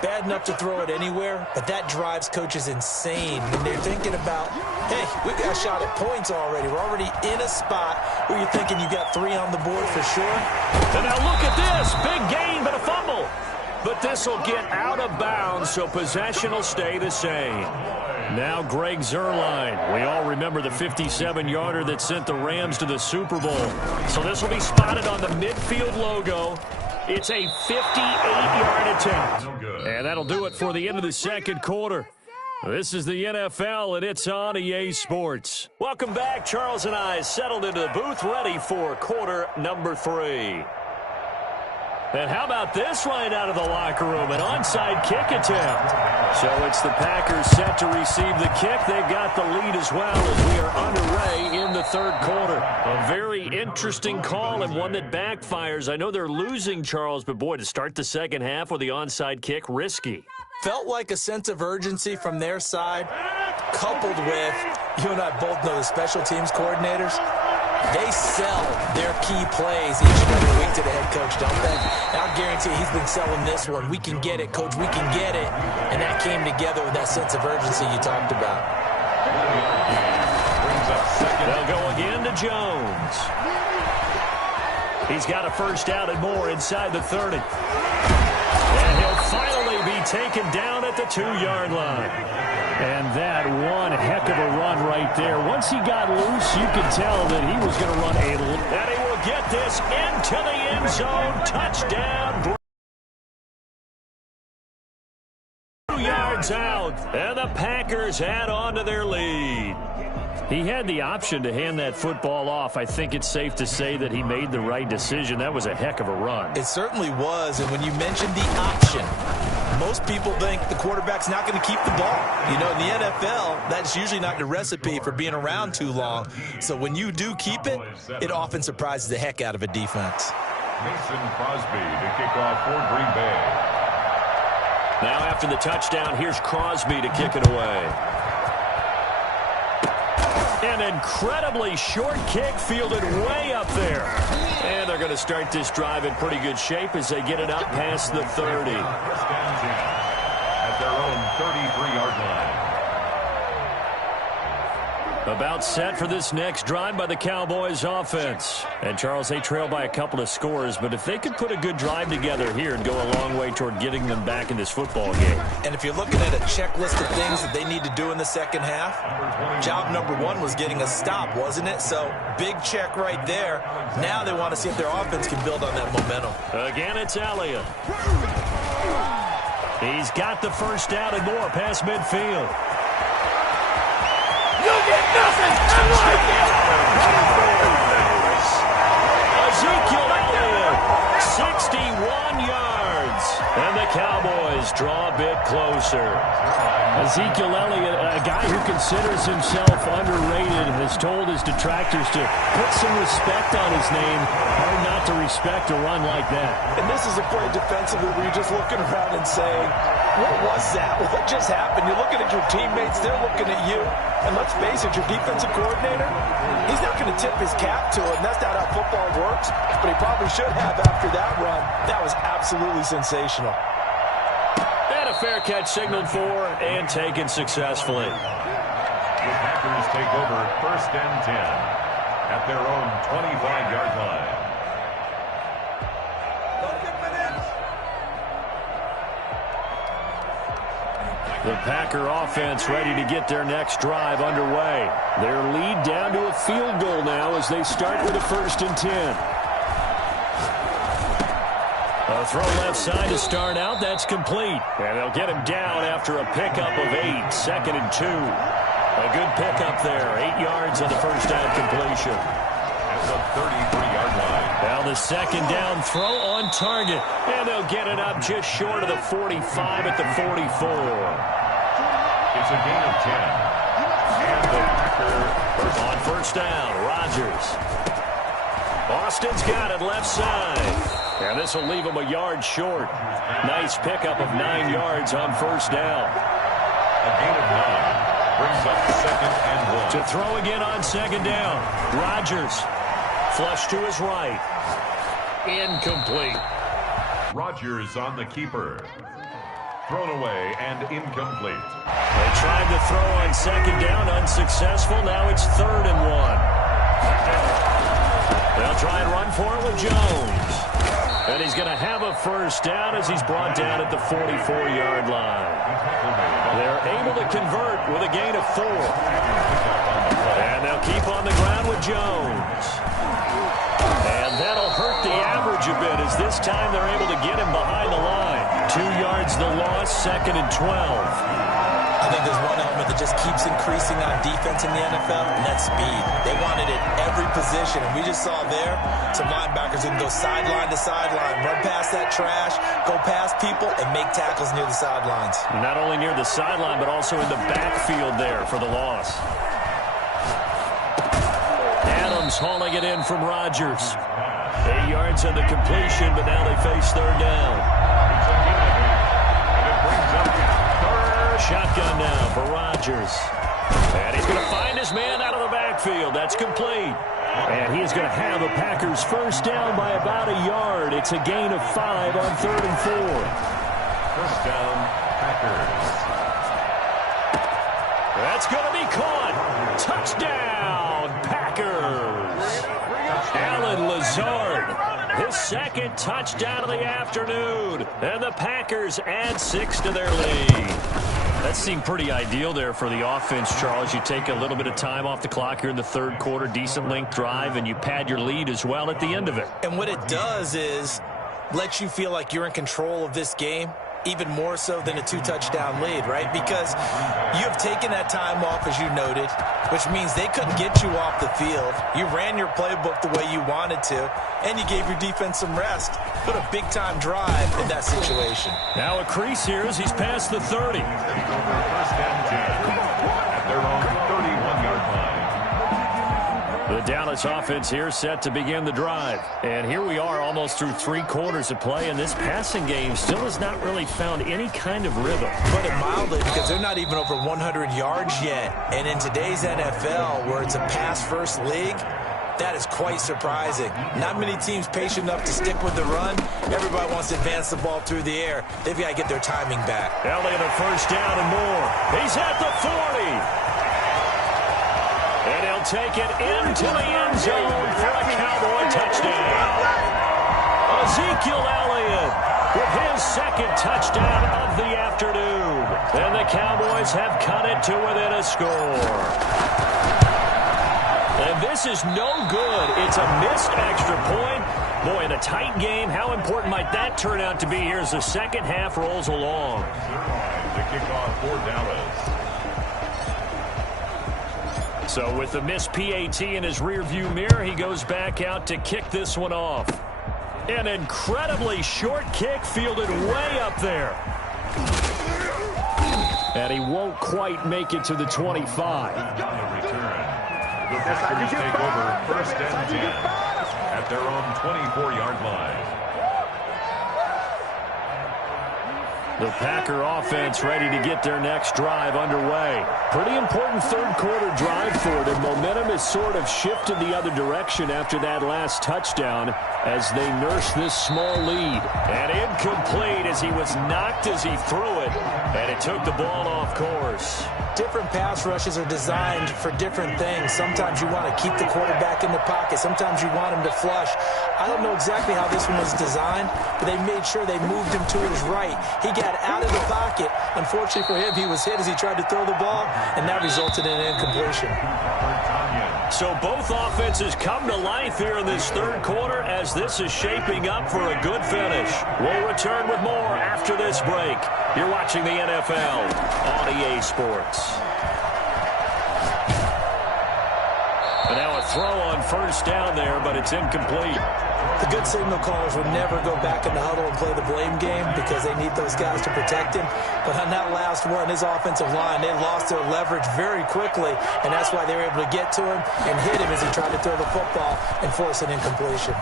Bad enough to throw it anywhere, but that drives coaches insane when they're thinking about, hey, we got a shot at points already. We're already in a spot where you're thinking you got 3 on the board for sure. And now look at this. Big gain, but a fumble. But this will get out of bounds, so possession will stay the same. Now Greg Zuerlein. We all remember the 57-yarder that sent the Rams to the Super Bowl. So this will be spotted on the midfield logo. It's a 58-yard attempt. And that'll do it for the end of the second quarter. This is the NFL, and it's on EA Sports. Welcome back. Charles and I settled into the booth, ready for quarter number 3. And how about this right out of the locker room? An onside kick attempt. So it's the Packers set to receive the kick. They've got the lead as well as we are underway in the third quarter. A very interesting call and one that backfires. I know they're losing, Charles, but boy, to start the second half with the onside kick, risky. Felt like a sense of urgency from their side, coupled with, you and I both know the special teams coordinators, they sell their key plays each and every week to the head coach, don't they? And I guarantee he's been selling this one. We can get it, coach, we can get it. And that came together with that sense of urgency you talked about. Brings up They'll go again to Jones. He's got a first down and more inside the 30. And he'll finally be taken down at the 2-yard line. And that one heck of a run right there. Once he got loose, you could tell that he was going to run a little. And he will get this into the end zone. Touchdown. 2 yards out. And the Packers add on to their lead. He had the option to hand that football off. I think it's safe to say that he made the right decision. That was a heck of a run. It certainly was, and when you mentioned the option, most people think the quarterback's not going to keep the ball. You know, in the NFL, that's usually not the recipe for being around too long. So when you do keep it, it often surprises the heck out of a defense. Mason Crosby to kick off for Green Bay. Now after the touchdown, here's Crosby to kick it away. An incredibly short kick fielded way up there. And they're going to start this drive in pretty good shape as they get it up past the 30. First down 10 at their own 33-yard line. About set for this next drive by the Cowboys offense. And Charles, they trail by a couple of scores, but if they could put a good drive together here and go a long way toward getting them back in this football game. And if you're looking at a checklist of things that they need to do in the second half, job number one was getting a stop, wasn't it? So big check right there. Now they want to see if their offense can build on that momentum. Again, it's Elliott. He's got the first down and more past midfield. You'll get nothing. I like it. Ezekiel Elliott, 61 yards. And the Cowboys draw a bit closer. Ezekiel Elliott, a guy who considers himself underrated, has told his detractors to put some respect on his name. Hard not to respect a run like that. And this is a play defensively where you're just looking around and saying, what was that? What just happened? You're looking at your teammates. They're looking at you. And let's face it, your defensive coordinator, he's not going to tip his cap to him. That's not how football works. But he probably should have after that run. That was absolutely sensational. And a fair catch signaled for and taken successfully. The Packers take over first and 10 at their own 25-yard line. The Packer offense ready to get their next drive underway. Their lead down to a field goal now as they start with a 1st and 10. A throw left side to start out. That's complete. And they'll get him down after a pickup of 8. 2nd and 2. A good pickup there. 8 yards on the first down completion. At the 33-yard line. Now the second down throw on target. And they'll get it up just short of the 45 at the 44. It's a gain of 10. And the Packers on first down. Rodgers. Austin's got it left side. And this will leave him a yard short. Nice pickup of 9 yards on first down. a gain of 9. Brings up 2nd and 1. To throw again on 2nd down. Rodgers. Flush to his right. Incomplete. Rodgers on the keeper. Thrown away and incomplete. They tried to throw on 2nd down, unsuccessful. Now it's 3rd and 1. They'll try and run for it with Jones. And he's going to have a first down as he's brought down at the 44-yard line. They're able to convert with a gain of 4. And they'll keep on the ground with Jones. And that'll hurt the average a bit as this time they're able to get him behind the line. 2 yards the loss, 2nd and 12. I think there's one element that just keeps increasing on defense in the NFL, and that's speed. They want it at every position, and we just saw there some linebackers who can go sideline to sideline, run past that trash, go past people, and make tackles near the sidelines. Not only near the sideline, but also in the backfield there for the loss. Adams hauling it in from Rodgers. 8 yards on the completion, but now they face 3rd down. Shotgun now for Rodgers. And he's going to find his man out of the backfield. That's complete. And he is going to have a Packers first down by about a yard. It's a gain of 5 on 3rd and 4. First down, Packers. That's going to be caught. Touchdown, Packers. Alan Lazard, his second touchdown of the afternoon. And the Packers add 6 to their lead. That seemed pretty ideal there for the offense, Charles. You take a little bit of time off the clock here in the third quarter, decent length drive, and you pad your lead as well at the end of it. And what it does is let you feel like you're in control of this game, even more so than a 2-touchdown lead, right? Because you have taken that time off, as you noted, which means they couldn't get you off the field. You ran your playbook the way you wanted to, and you gave your defense some rest. Put a big-time drive in that situation. Now a crease here as he's past the 30. Take over first and 10 at their own 31-yard line. The Dallas offense here set to begin the drive. And here we are almost through 3 quarters of play, and this passing game still has not really found any kind of rhythm. Put it mildly, because they're not even over 100 yards yet. And in today's NFL, where it's a pass-first league, that is quite surprising. Not many teams patient enough to stick with the run. Everybody wants to advance the ball through the air. They've got to get their timing back. Elliott a first down and more. He's at the 40. And he'll take it into the end zone for a Cowboy touchdown. Ezekiel Elliott with his second touchdown of the afternoon. And the Cowboys have cut it to within a score. And this is no good. It's a missed extra point. Boy, in a tight game, how important might that turn out to be here as the second half rolls along? The kickoff for Dallas. So with the missed PAT in his rearview mirror, he goes back out to kick this one off. An incredibly short kick fielded way up there. And he won't quite make it to the 25. The Packers take over first and 10 at their own 24-yard line. The Packer offense ready to get their next drive underway. Pretty important third quarter drive for them. Momentum has sort of shifted the other direction after that last touchdown as they nurse this small lead. And incomplete as he was knocked as he threw it. And it took the ball off course. Different pass rushes are designed for different things. Sometimes you want to keep the quarterback in the pocket. Sometimes you want him to flush. I don't know exactly how this one was designed, but they made sure they moved him to his right. He got out of the pocket. Unfortunately for him, he was hit as he tried to throw the ball, and that resulted in an incompletion. So both offenses come to life here in this third quarter as this is shaping up for a good finish. We'll return with more after this break. You're watching the NFL on EA Sports. And now a throw on first down there, but it's incomplete. The good signal callers would never go back in the huddle and play the blame game because they need those guys to protect him. But on that last one, his offensive line, they lost their leverage very quickly, and that's why they were able to get to him and hit him as he tried to throw the football and force an incompletion.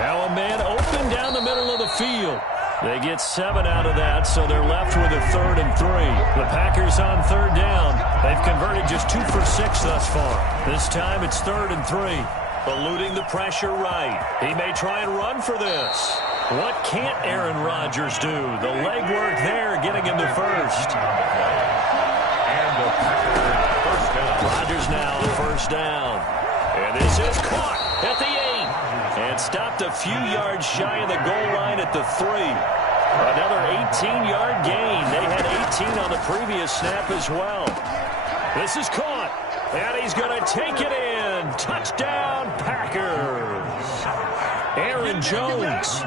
Now a man open down the middle of the field. They get 7 out of that, so they're left with a 3rd and 3. The Packers on 3rd down. They've converted just 2 for 6 thus far. This time it's 3rd and 3. Eluding the pressure right. He may try and run for this. What can't Aaron Rodgers do? The legwork there getting him to first. And the Packers first down. Rodgers now first down. And this is caught at the 8. And stopped a few yards shy of the goal line at the 3. Another 18-yard gain. They had 18 on the previous snap as well. This is caught. And he's going to take it in. Touchdown, Packers. Aaron Jones.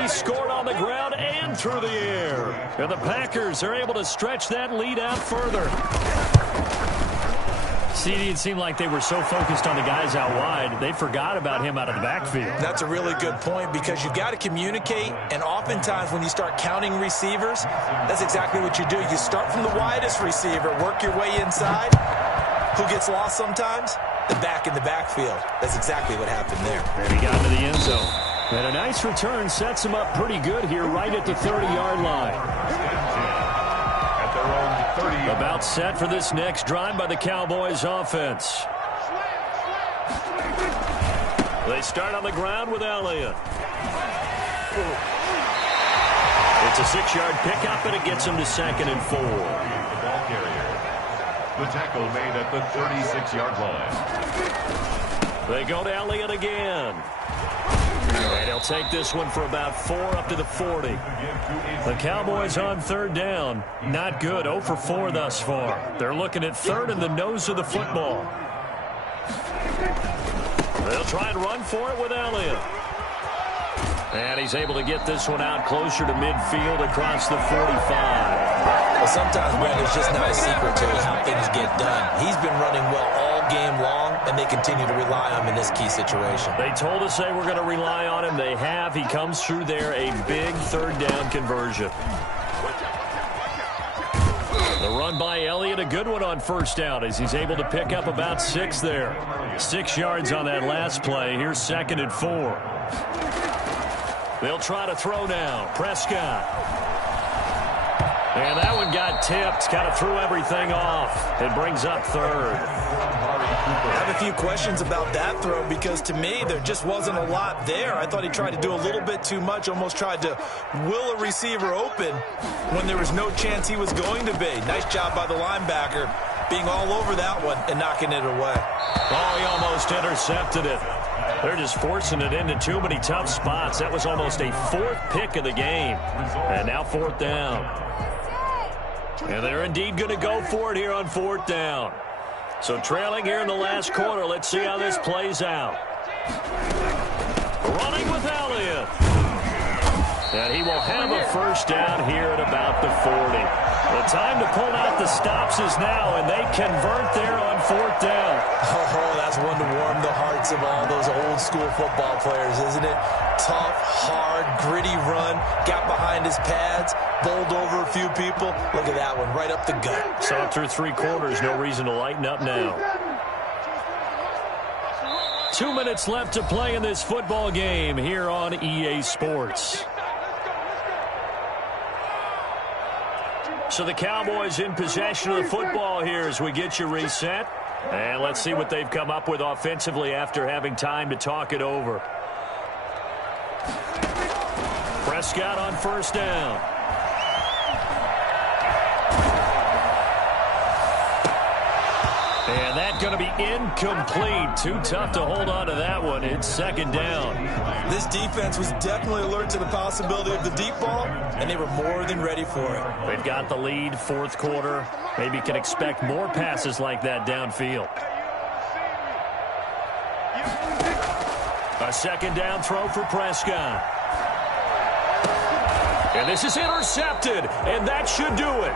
He scored on the ground and through the air. And the Packers are able to stretch that lead out further. CD, it seemed like they were so focused on the guys out wide, they forgot about him out of the backfield. That's a really good point because you've got to communicate, and oftentimes when you start counting receivers, that's exactly what you do. You start from the widest receiver, work your way inside. Who gets lost sometimes? The back in the backfield. That's exactly what happened there. And he got into the end zone. And a nice return sets him up pretty good here right at the 30-yard line. About set for this next drive by the Cowboys offense. They start on the ground with Elliott. It's a 6-yard pickup, and it gets him to 2nd and 4. The ball carrier. The tackle made at the 36-yard line. They go to Elliott again. And he'll take this one for about 4 up to the 40. The Cowboys on third down. Not good. 0 for 4 thus far. They're looking at third in the nose of the football. They'll try and run for it with Elliott. And he's able to get this one out closer to midfield across the 45. Well, sometimes, Brandon, it's just not a secret to how things get done. He's been running well all game long, and they continue to rely on him in this key situation. They told us they were going to rely on him. They have. He comes through there, a big third down conversion. The run by Elliott, a good one on first down as he's able to pick up about 6 there. 6 yards on that last play. Here's 2nd and 4. They'll try to throw now. Prescott. And that one got tipped. Kind of threw everything off. It brings up 3rd. I have a few questions about that throw because to me there just wasn't a lot there. I thought he tried to do a little bit too much, almost tried to will a receiver open when there was no chance he was going to be. Nice job by the linebacker being all over that one and knocking it away. Oh, he almost intercepted it. They're just forcing it into too many tough spots. That was almost a 4th pick of the game. And now 4th down. And they're indeed going to go for it here on 4th down. So trailing here in the last quarter. Let's see how this plays out. Running with Elliott. And he will have a first down here at about the 40. The time to pull out the stops is now, and they convert there on 4th down. Oh, that's one to warm the hearts of all those old school football players, isn't it? Tough, hard, gritty run, got behind his pads, bowled over a few people. Look at that one, right up the gut. So through 3 quarters, no reason to lighten up now. 2 minutes left to play in this football game here on EA Sports. So the Cowboys in possession of the football here as we get you reset. And let's see what they've come up with offensively after having time to talk it over. Prescott on first down. And that's going to be incomplete. Too tough to hold on to that one. It's 2nd down. This defense was definitely alert to the possibility of the deep ball, and they were more than ready for it. They've got the lead, 4th quarter. Maybe can expect more passes like that downfield. A 2nd down throw for Prescott. And this is intercepted, and that should do it.